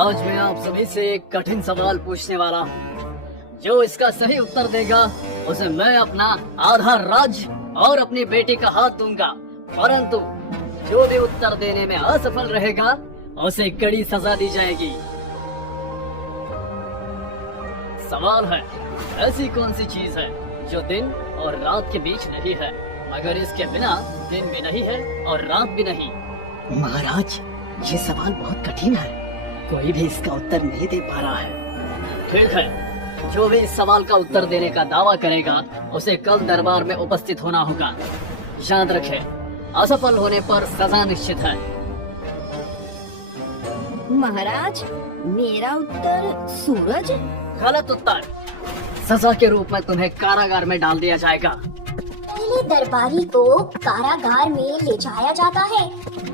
आज मैं आप सभी से एक कठिन सवाल पूछने वाला हूँ। जो इसका सही उत्तर देगा उसे मैं अपना आधा राज्य और अपनी बेटी का हाथ दूंगा, परंतु जो भी उत्तर देने में असफल रहेगा उसे कड़ी सजा दी जाएगी। सवाल है, ऐसी कौन सी चीज है जो दिन और रात के बीच नहीं है, मगर इसके बिना दिन भी नहीं है और रात भी नहीं? महाराज, ये सवाल बहुत कठिन है, कोई भी इसका उत्तर नहीं दे पा रहा है। ठीक है, जो भी इस सवाल का उत्तर देने का दावा करेगा उसे कल दरबार में उपस्थित होना होगा। याद रखें, असफल होने पर सजा निश्चित है। महाराज, मेरा उत्तर सूरज। गलत उत्तर। सजा के रूप में तुम्हें कारागार में डाल दिया जाएगा। पहले दरबारी को कारागार में ले जाया जाता है,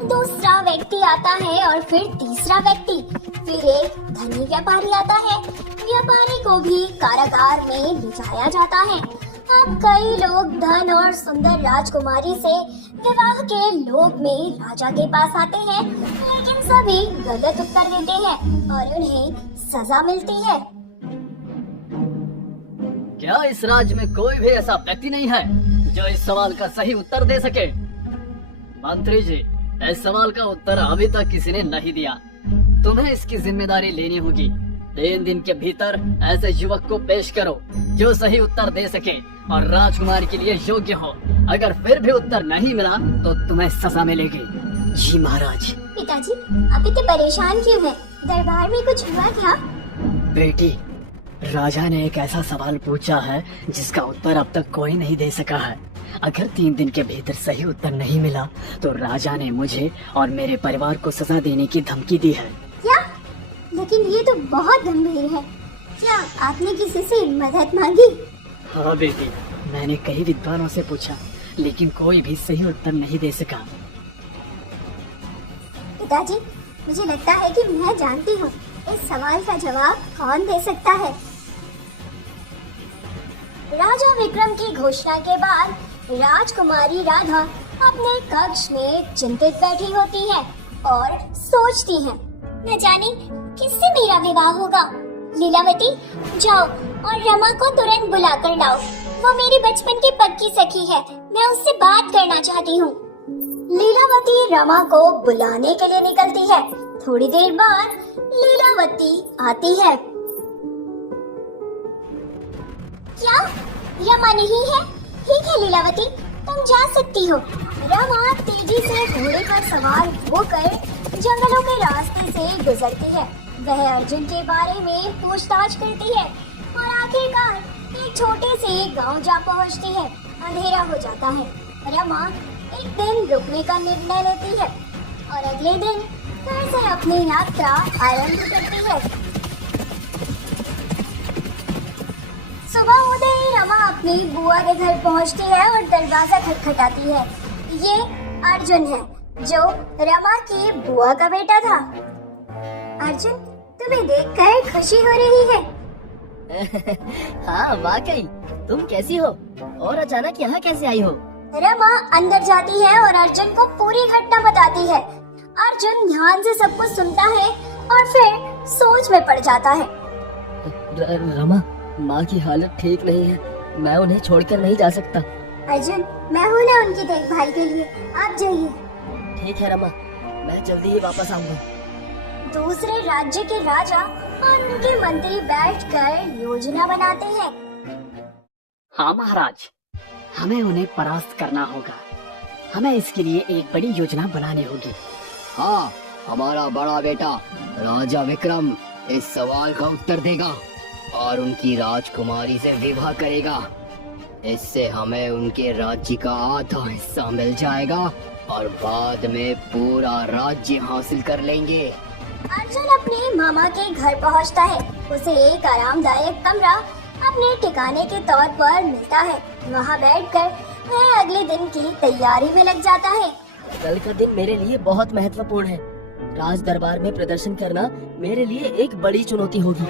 दूसरा व्यक्ति आता है और फिर तीसरा व्यक्ति, फिर एक धनी व्यापारी आता है। व्यापारी को भी कारागार में ले जाया जाता है। अब कई लोग धन और सुंदर राजकुमारी से विवाह के लोभ में राजा के पास आते हैं, लेकिन सभी गलत उत्तर देते हैं और उन्हें सजा मिलती है। क्या इस राज्य में कोई भी ऐसा व्यक्ति नहीं है जो इस सवाल का सही उत्तर दे सके? मंत्री जी, इस सवाल का उत्तर अभी तक किसी ने नहीं दिया। तुम्हें इसकी जिम्मेदारी लेनी होगी। 3 दिन के भीतर ऐसे युवक को पेश करो जो सही उत्तर दे सके और राजकुमार के लिए योग्य हो। अगर फिर भी उत्तर नहीं मिला तो तुम्हें सजा मिलेगी। जी महाराज। पिताजी, आप इतने परेशान क्यों हैं? दरबार में कुछ हुआ क्या? बेटी, राजा ने एक ऐसा सवाल पूछा है जिसका उत्तर अब तक कोई नहीं दे सका है। अगर 3 दिन के भीतर सही उत्तर नहीं मिला तो राजा ने मुझे और मेरे परिवार को सजा देने की धमकी दी है। क्या? लेकिन ये तो बहुत गंभीर है। क्या आपने किसी से मदद मांगी? हाँ बेटी, मैंने कई विद्वानों से पूछा, लेकिन कोई भी सही उत्तर नहीं दे सका। पिताजी, मुझे लगता है कि मैं जानती हूँ इस सवाल का जवाब कौन दे सकता है। राजा विक्रम की घोषणा के बाद राजकुमारी राधा अपने कक्ष में चिंतित बैठी होती है और सोचती है, न जाने किससे मेरा विवाह होगा। लीलावती, जाओ और रमा को तुरंत बुलाकर लाओ। वो मेरी बचपन की पक्की सखी है, मैं उससे बात करना चाहती हूँ। लीलावती रमा को बुलाने के लिए निकलती है। थोड़ी देर बाद लीलावती आती है। क्या रमा नहीं है? ठीक है लीलावती, तुम जा सकती हो। रमा तेजी से घोड़े पर सवार होकर जंगलों के रास्ते से गुजरती है। वह अर्जुन के बारे में पूछताछ करती है और आखिरकार एक छोटे से गांव जा पहुंचती है। अंधेरा हो जाता है। रमा एक दिन रुकने का निर्णय लेती है और अगले दिन फिर से अपनी यात्रा आरंभ करती है। सुबह होते ही रमा अपनी बुआ के घर पहुंचती है और दरवाजा खटखटाती है। ये अर्जुन है, जो रमा की बुआ का बेटा था। अर्जुन, तुम्हें देखकर खुशी हो रही है। हाँ वाकई, तुम कैसी हो और अचानक यहाँ कैसे आई हो? रमा अंदर जाती है और अर्जुन को पूरी घटना बताती है। अर्जुन ध्यान से सब कुछ सुनता है और फिर सोच में पड़ जाता है। रमा, माँ की हालत ठीक नहीं है, मैं उन्हें छोड़कर नहीं जा सकता। अर्जुन, मैं हूँ ना उनकी देखभाल के लिए, आप जाइए। ठीक है रमा, मैं जल्दी ही वापस आऊंगा। दूसरे राज्य के राजा और उनके मंत्री बैठकर योजना बनाते हैं। हाँ महाराज, हमें उन्हें परास्त करना होगा। हमें इसके लिए एक बड़ी योजना बनानी होगी। हाँ, हमारा बड़ा बेटा राजा विक्रम इस सवाल का उत्तर देगा और उनकी राजकुमारी से विवाह करेगा। इससे हमें उनके राज्य का आधा हिस्सा मिल जाएगा और बाद में पूरा राज्य हासिल कर लेंगे। अर्जुन अपने मामा के घर पहुंचता है। उसे एक आरामदायक कमरा अपने ठिकाने के तौर पर मिलता है। वहां बैठकर वह अगले दिन की तैयारी में लग जाता है। कल का दिन मेरे लिए बहुत महत्वपूर्ण है। राज दरबार में प्रदर्शन करना मेरे लिए एक बड़ी चुनौती होगी।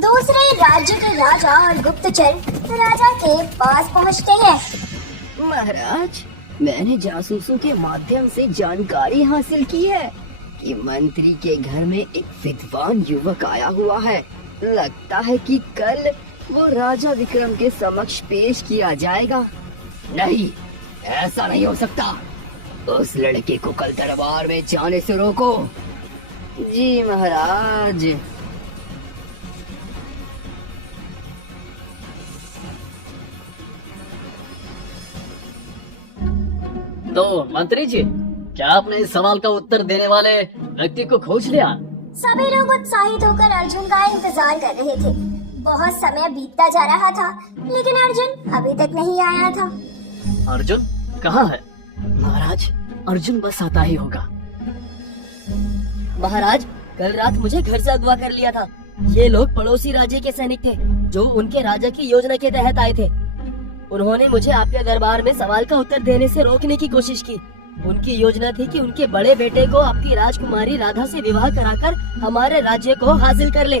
दूसरे राज्य के राजा और गुप्तचर राजा के पास पहुंचते हैं। महाराज, मैंने जासूसों के माध्यम से जानकारी हासिल की है कि मंत्री के घर में एक विद्वान युवक आया हुआ है। लगता है कि कल वो राजा विक्रम के समक्ष पेश किया जाएगा। नहीं, ऐसा नहीं हो सकता। उस लड़के को कल दरबार में जाने से रोको। जी महाराज। तो मंत्री जी, क्या आपने इस सवाल का उत्तर देने वाले व्यक्ति को खोज लिया? सभी लोग उत्साहित होकर अर्जुन का इंतजार कर रहे थे। बहुत समय बीतता जा रहा था, लेकिन अर्जुन अभी तक नहीं आया था। अर्जुन कहाँ है? महाराज, अर्जुन बस आता ही होगा। महाराज, कल रात मुझे घर से अगवा कर लिया था। ये लोग पड़ोसी राज्य के सैनिक थे जो उनके राजा की योजना के तहत आए थे। उन्होंने मुझे आपके दरबार में सवाल का उत्तर देने से रोकने की कोशिश की। उनकी योजना थी कि उनके बड़े बेटे को आपकी राजकुमारी राधा से विवाह कराकर हमारे राज्य को हासिल कर ले।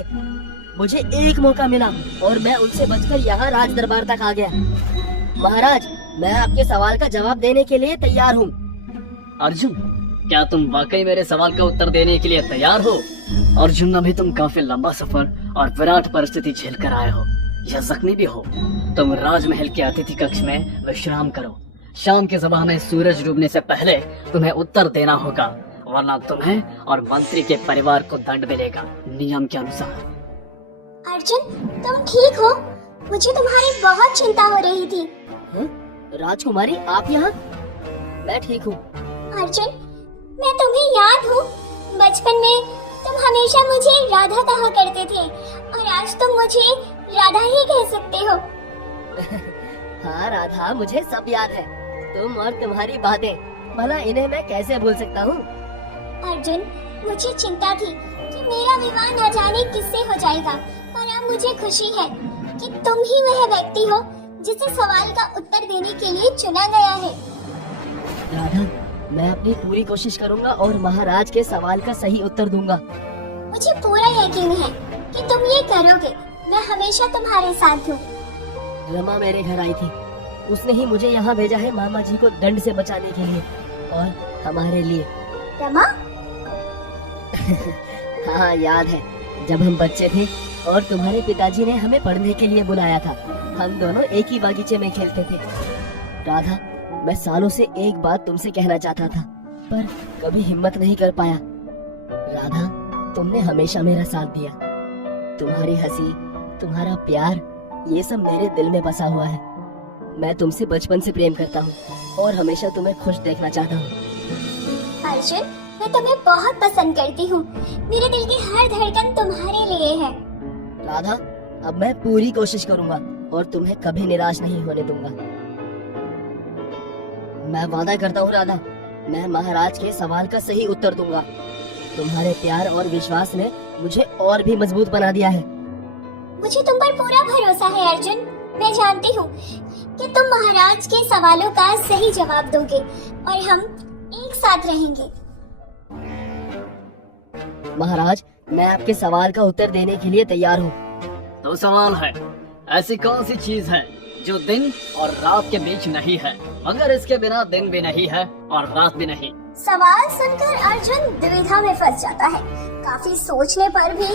मुझे एक मौका मिला और मैं उनसे बचकर यहाँ राज दरबार तक आ गया। महाराज, मैं आपके सवाल का जवाब देने के लिए तैयार हूँ। अर्जुन, क्या तुम वाकई मेरे सवाल का उत्तर देने के लिए तैयार हो? अर्जुन, अभी तुम काफी लंबा सफर और विराट परिस्थिति झेल कर आए हो या जख्मी भी हो। तुम राजमहल के अतिथि कक्ष में विश्राम करो। शाम के सभा में सूरज डूबने से पहले तुम्हें उत्तर देना होगा, वरना तुम्हें और मंत्री के परिवार को दंड मिलेगा नियम के अनुसार। अर्जुन, तुम ठीक हो? मुझे तुम्हारी बहुत चिंता हो रही थी। राजकुमारी, आप यहाँ? मैं ठीक हूँ। अर्जुन, मैं तुम्हें याद हूँ। बचपन में तुम हमेशा मुझे राधा कहा करते थे और आज तुम मुझे राधा ही कह सकते हो। हाँ राधा, मुझे सब याद है। तुम और तुम्हारी बातें, भला इन्हें मैं कैसे भूल सकता हूँ। अर्जुन, मुझे चिंता थी कि मेरा विवाह न जाने किससे हो जाएगा, पर अब मुझे खुशी है कि तुम ही वह व्यक्ति हो जिसे सवाल का उत्तर देने के लिए चुना गया है। राधा, मैं अपनी पूरी कोशिश करूँगा और महाराज के सवाल का सही उत्तर दूंगा। मुझे पूरा यकीन है कि तुम ये करोगे। मैं हमेशा तुम्हारे साथ हूँ। रमा मेरे घर आई थी। उसने ही मुझे यहाँ भेजा है मामा जी को दंड से बचाने के लिए और हमारे लिए। रमा? हाँ याद है, जब हम बच्चे थे और तुम्हारे पिताजी ने हमें पढ़ने के लिए बुलाया था। हम दोनों एक ही बागीचे में खेलते थे। राधा, मैं सालों से एक बात तुमसे कहना चाहता था पर कभी हिम्मत नहीं कर पाया। राधा, तुमने हमेशा मेरा साथ दिया। तुम्हारी हंसी, तुम्हारा प्यार, ये सब मेरे दिल में बसा हुआ है। मैं तुमसे बचपन से प्रेम करता हूँ और हमेशा तुम्हें खुश देखना चाहता हूँ। अर्जुन, मैं तुम्हें बहुत पसंद करती हूँ। मेरे दिल की हर धड़कन तुम्हारे लिए है। राधा, अब मैं पूरी कोशिश करूँगा और तुम्हें कभी निराश नहीं होने दूंगा। मैं वादा करता हूँ राधा, मैं महाराज के सवाल का सही उत्तर दूंगा। तुम्हारे प्यार और विश्वास ने मुझे और भी मजबूत बना दिया है। मुझे तुम पर पूरा भरोसा है अर्जुन। मैं जानती हूँ कि तुम महाराज के सवालों का सही जवाब दोगे और हम एक साथ रहेंगे। महाराज, मैं आपके सवाल का उत्तर देने के लिए तैयार हूँ। तो सवाल है, ऐसी कौन सी चीज है जो दिन और रात के बीच नहीं है, मगर इसके बिना दिन भी नहीं है और रात भी नहीं? सवाल सुनकर अर्जुन दुविधा में फंस जाता है। काफी सोचने पर भी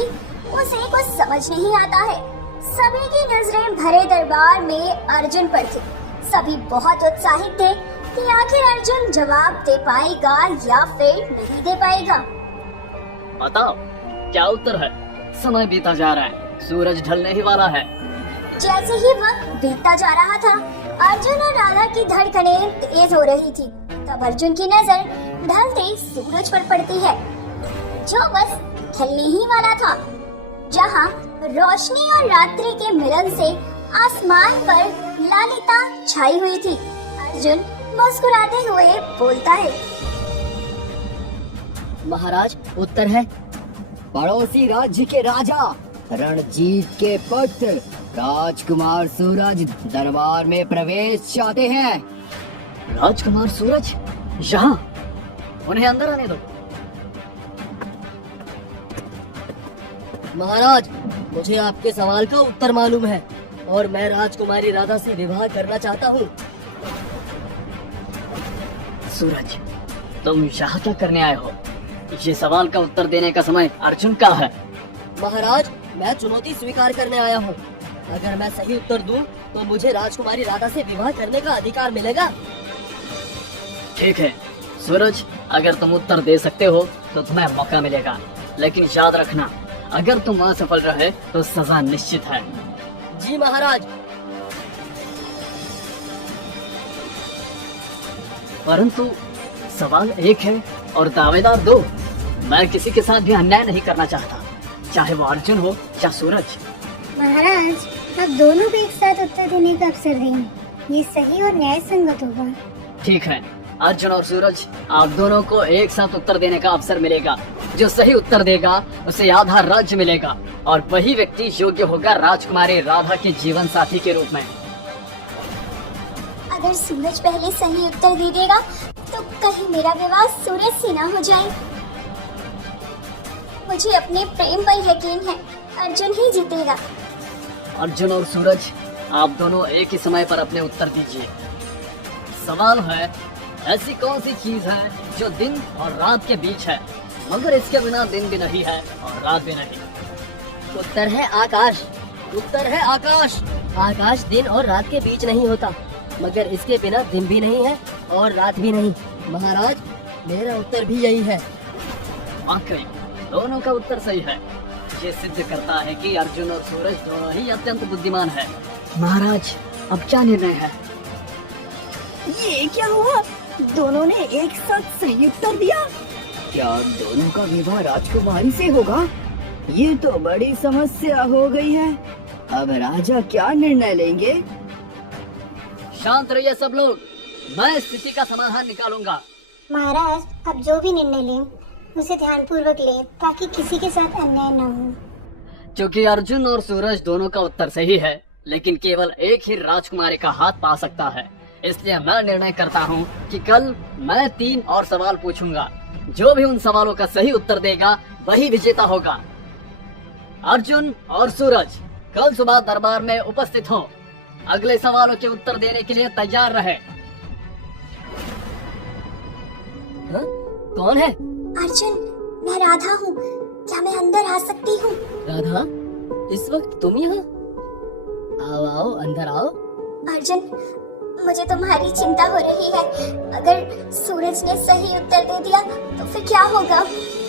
उसे कुछ समझ नहीं आता है। सभी की नजरें भरे दरबार में अर्जुन पर थी। सभी बहुत उत्साहित थे कि आखिर अर्जुन जवाब दे पाएगा या फिर नहीं दे पाएगा। बताओ, क्या उत्तर है? समय बीता जा रहा है, सूरज ढलने ही वाला है। जैसे ही वक्त बीतता जा रहा था, अर्जुन और राधा की धड़कनें तेज हो रही थी। तब अर्जुन की नजर ढलते सूरज पर पड़ती है, जो बस ढलने ही वाला था। जहाँ रोशनी और रात्रि के मिलन से आसमान पर लालिता छाई हुई थी। अर्जुन मुस्कुराते हुए बोलता है, महाराज, उत्तर है पड़ोसी राज्य के राजा रणजीत के पुत्र राजकुमार सूरज दरबार में प्रवेश चाहते हैं। राजकुमार सूरज यहाँ? उन्हें अंदर आने दो। महाराज, मुझे आपके सवाल का उत्तर मालूम है और मैं राजकुमारी राधा से विवाह करना चाहता हूँ। सूरज, तुम यहाँ क्या करने आए हो? ये सवाल का उत्तर देने का समय अर्जुन का है। महाराज, मैं चुनौती स्वीकार करने आया हूँ। अगर मैं सही उत्तर दूं, तो मुझे राजकुमारी राधा से विवाह करने का अधिकार मिलेगा। ठीक है सूरज, अगर तुम उत्तर दे सकते हो तो तुम्हें मौका मिलेगा, लेकिन याद रखना अगर तुम असफल रहे तो सजा निश्चित है। जी महाराज। परंतु सवाल एक है और दावेदार दो। मैं किसी के साथ भी अन्याय नहीं करना चाहता, चाहे वो अर्जुन हो या सूरज। महाराज, आप दोनों को एक साथ उत्तर देने का अवसर देंगे, ये सही और न्याय संगत होगा। ठीक है अर्जुन और सूरज, आप दोनों को एक साथ उत्तर देने का अवसर मिलेगा। जो सही उत्तर देगा उसे आधा राज्य मिलेगा और वही व्यक्ति योग्य होगा राजकुमारी राधा के जीवन साथी के रूप में। अगर सूरज पहले सही उत्तर दे देगा तो कहीं मेरा विवाह सूरज से ना हो जाए। मुझे अपने प्रेम पर यकीन है, अर्जुन ही जीतेगा। अर्जुन और सूरज, आप दोनों एक ही समय पर अपने उत्तर दीजिए। सवाल है, ऐसी कौन सी चीज है जो दिन और रात के बीच है, मगर इसके बिना दिन भी नहीं है और रात भी नहीं? उत्तर है आकाश। उत्तर है आकाश। आकाश दिन और रात के बीच नहीं होता, मगर इसके बिना दिन भी नहीं है और रात भी नहीं। महाराज, मेरा उत्तर भी यही है। वाकई दोनों का उत्तर सही है। ये सिद्ध करता है कि अर्जुन और सूरज दोनों ही अत्यंत बुद्धिमान है। महाराज, अब क्या निर्णय है? ये क्या हुआ? दोनों ने एक साथ सही उत्तर दिया। क्या दोनों का विवाह राजकुमारी से होगा? ये तो बड़ी समस्या हो गई है। अब राजा क्या निर्णय लेंगे? शांत रहिए सब लोग, मैं स्थिति का समाधान निकालूंगा। महाराज, अब जो भी निर्णय लें उसे ध्यानपूर्वक लें ताकि किसी के साथ अन्याय न हो। क्योंकि अर्जुन और सूरज दोनों का उत्तर सही है, लेकिन केवल एक ही राजकुमारी का हाथ पा सकता है। इसलिए मैं निर्णय करता हूँ कि कल मैं 3 और सवाल पूछूंगा। जो भी उन सवालों का सही उत्तर देगा वही विजेता होगा। अर्जुन और सूरज कल सुबह दरबार में उपस्थित हो। अगले सवालों के उत्तर देने के लिए तैयार रहे। हाँ? कौन है? अर्जुन, मैं राधा हूँ, क्या मैं अंदर आ सकती हूँ? राधा, इस वक्त तुम यहाँ? आओ आओ, अंदर आओ। अर्जुन, मुझे तुम्हारी चिंता हो रही है। अगर सूरज ने सही उत्तर दे दिया तो फिर क्या होगा?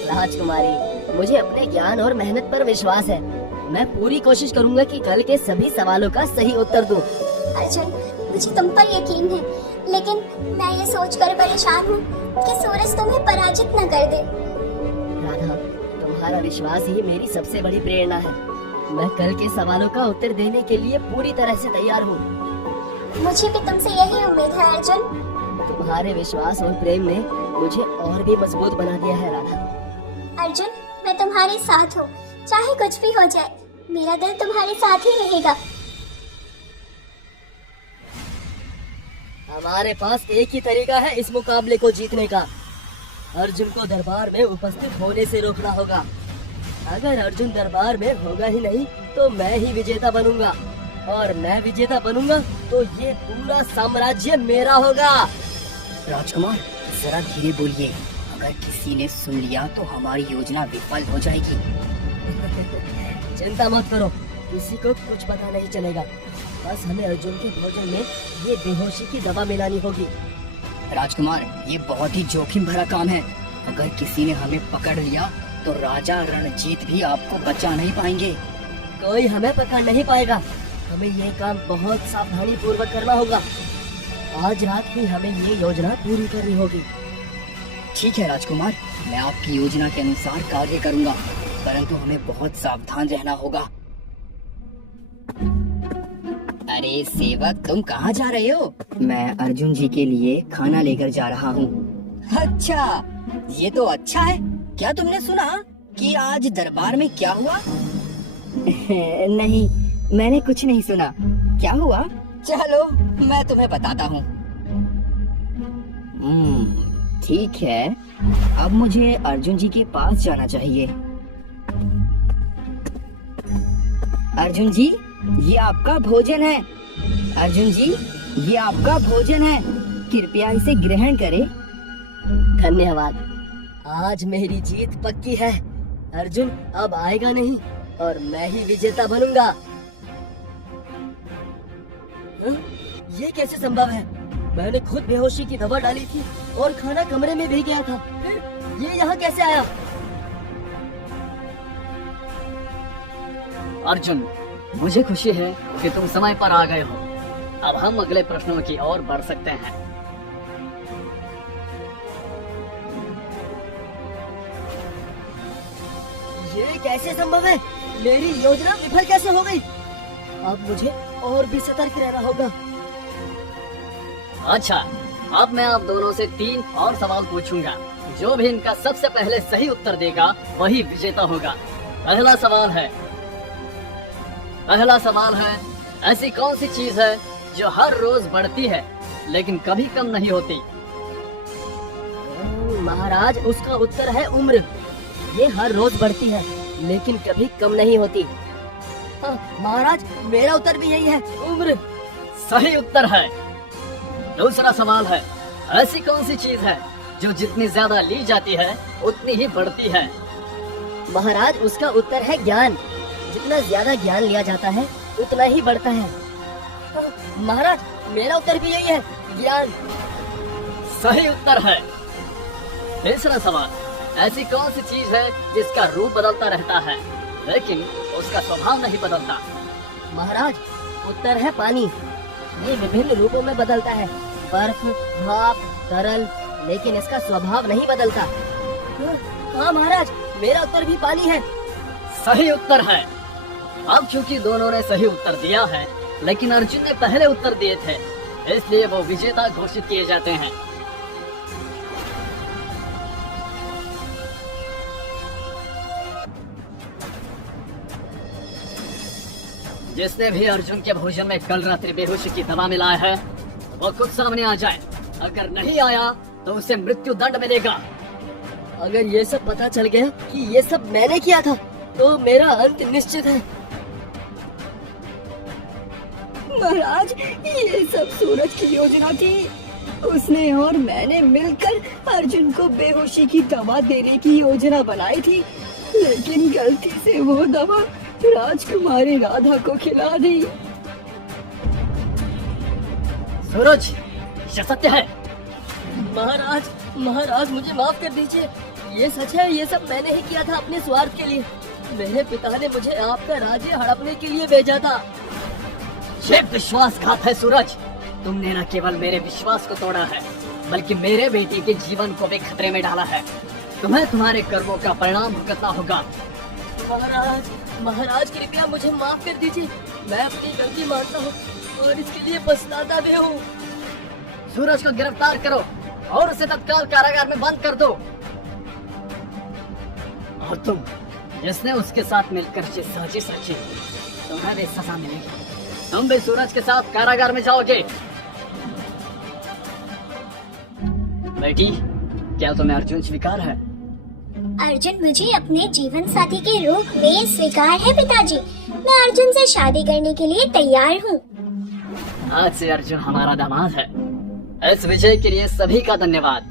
राजकुमारी, मुझे अपने ज्ञान और मेहनत पर विश्वास है। मैं पूरी कोशिश करूंगा कि कल के सभी सवालों का सही उत्तर दूं। अर्जुन, मुझे तुम पर यकीन है, लेकिन मैं ये सोचकर परेशान हूँ कि सूरज तुम्हें पराजित न कर दे। राधा, तुम्हारा विश्वास ही मेरी सबसे बड़ी प्रेरणा है। मैं कल के सवालों का उत्तर देने के लिए पूरी तरह से तैयार हूँ। मुझे भी तुमसे यही उम्मीद है अर्जुन। तुम्हारे विश्वास और प्रेम ने मुझे और भी मजबूत बना दिया है राधा। अर्जुन, मैं तुम्हारे साथ हूँ, चाहे कुछ भी हो जाए, मेरा दिल तुम्हारे साथ ही रहेगा। हमारे पास एक ही तरीका है इस मुकाबले को जीतने का। अर्जुन को दरबार में उपस्थित होने से रोकना होगा। अगर अर्जुन दरबार में होगा ही नहीं तो मैं ही विजेता बनूंगा, और मैं विजेता बनूंगा तो ये पूरा साम्राज्य मेरा होगा। राजकुमार, जरा धीरे बोलिए। अगर किसी ने सुन लिया तो हमारी योजना विफल हो जाएगी। चिंता मत करो, किसी को कुछ पता नहीं चलेगा। बस हमें अर्जुन के भोजन में ये बेहोशी की दवा मिलानी होगी। राजकुमार, ये बहुत ही जोखिम भरा काम है। अगर किसी ने हमें पकड़ लिया तो राजा रणजीत भी आपको बचा नहीं पाएंगे। कोई हमें पकड़ नहीं पाएगा। हमें ये काम बहुत सावधानी पूर्वक करना होगा। आज रात ही हमें ये योजना पूरी करनी होगी। ठीक है राजकुमार, मैं आपकी योजना के अनुसार कार्य करूंगा, परंतु हमें बहुत सावधान रहना होगा। अरे सेवक, तुम कहाँ जा रहे हो? मैं अर्जुन जी के लिए खाना लेकर जा रहा हूँ। अच्छा, ये तो अच्छा है। क्या तुमने सुना कि आज दरबार में क्या हुआ? नहीं, मैंने कुछ नहीं सुना। क्या हुआ? चलो मैं तुम्हें बताता हूँ। ठीक है, अब मुझे अर्जुन जी के पास जाना चाहिए। अर्जुन जी, ये आपका भोजन है। अर्जुन जी, ये आपका भोजन है, कृपया इसे ग्रहण करें। धन्यवाद। आज मेरी जीत पक्की है। अर्जुन अब आएगा नहीं और मैं ही विजेता बनूंगा। ये कैसे संभव है? मैंने खुद बेहोशी की दवा डाली थी और खाना कमरे में भी गया था, फिर ये यहाँ कैसे आया? अर्जुन, मुझे खुशी है कि तुम समय पर आ गए हो। अब हम अगले प्रश्नों की ओर बढ़ सकते हैं। ये कैसे संभव है? मेरी योजना विफल कैसे हो गई? अब मुझे और भी सतर्क रहना होगा। अच्छा, अब मैं आप दोनों से 3 और सवाल पूछूंगा। जो भी इनका सबसे पहले सही उत्तर देगा वही विजेता होगा। पहला सवाल है, ऐसी कौन सी चीज है जो हर रोज बढ़ती है लेकिन कभी कम नहीं होती? महाराज, उसका उत्तर है उम्र। ये हर रोज बढ़ती है लेकिन कभी कम नहीं होती। महाराज, मेरा उत्तर भी यही है, उम्र। सही उत्तर है। दूसरा सवाल है, ऐसी कौन सी चीज है जो जितनी ज्यादा ली जाती है उतनी ही बढ़ती है? महाराज, उसका उत्तर है ज्ञान। जितना ज्यादा ज्ञान लिया जाता है उतना ही बढ़ता है। महाराज, मेरा उत्तर भी यही है, ज्ञान। सही उत्तर है। तीसरा सवाल, ऐसी कौन सी चीज है जिसका रूप बदलता रहता है लेकिन उसका स्वभाव नहीं बदलता? महाराज, उत्तर है पानी। ये विभिन्न रूपों में बदलता है, बर्फ, भाप, तरल, लेकिन इसका स्वभाव नहीं बदलता। हाँ महाराज, मेरा उत्तर भी पानी है। सही उत्तर है। अब चूंकि दोनों ने सही उत्तर दिया है लेकिन अर्जुन ने पहले उत्तर दिए थे, इसलिए वो विजेता घोषित किए जाते हैं। जिसने भी अर्जुन के भोजन में कल रात्रि बेहोशी की दवा मिलाया है वो खुद सामने आ जाए। अगर नहीं आया तो उसे मृत्यु दंड मिलेगा। अगर ये सब पता चल गया कि ये सब मैंने किया था तो मेरा अंत निश्चित है। महाराज, ये सब सूरज की योजना थी। उसने और मैंने मिलकर अर्जुन को बेहोशी की दवा देने की योजना बनाई थी, लेकिन गलती से वो दवा राजकुमारी राधा को खिला दी। सूरज, ये सत्य है। महाराज, मुझे माफ कर दीजिए। ये सच है, ये सब मैंने ही किया था अपने स्वार्थ के लिए। मेरे पिता ने मुझे आपका राज्य हड़पने के लिए भेजा था। ये विश्वासघात है सूरज। तुमने न केवल मेरे विश्वास को तोड़ा है बल्कि मेरे बेटे के जीवन को भी खतरे में डाला है। तुम्हें तुम्हारे कर्मों का परिणाम भुगतना होगा। महाराज, कृपया मुझे माफ कर दीजिए। मैं अपनी गलती मानता हूँ और इसके लिए पछताता भी हूँ। सूरज को गिरफ्तार करो और उसे तत्काल कारागार में बंद कर दो। और तुम, जिसने उसके साथ मिलकर ये साजिश रची, तुम्हें भी सजा मिलेगी। तुम भी सूरज के साथ कारागार में जाओगे। बेटी, क्या तुम्हें अर्जुन स्वीकार है? अर्जुन मुझे अपने जीवन साथी के रूप में स्वीकार है पिताजी। मैं अर्जुन से शादी करने के लिए तैयार हूँ। आज से अर्जुन हमारा दामाद है। इस विजय के लिए सभी का धन्यवाद।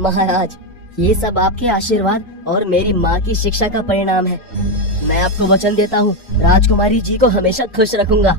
महाराज, ये सब आपके आशीर्वाद और मेरी माँ की शिक्षा का परिणाम है। मैं आपको वचन देता हूँ, राजकुमारी जी को हमेशा खुश रखूंगा।